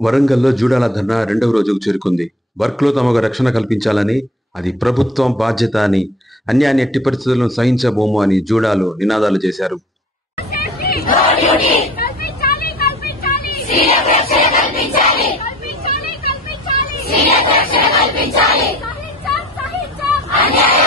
వరంగల్లో జూడాల ధర్నా రెండవ రోజుకు చేరుకుంది. వర్క్లో తమకు రక్షణ కల్పించాలని, అది ప్రభుత్వం బాధ్యత అని, అన్యాయాన్ని ఎట్టి పరిస్థితులను సహించబోము అని జూడాలు నినాదాలు చేశారు. అన్యాయం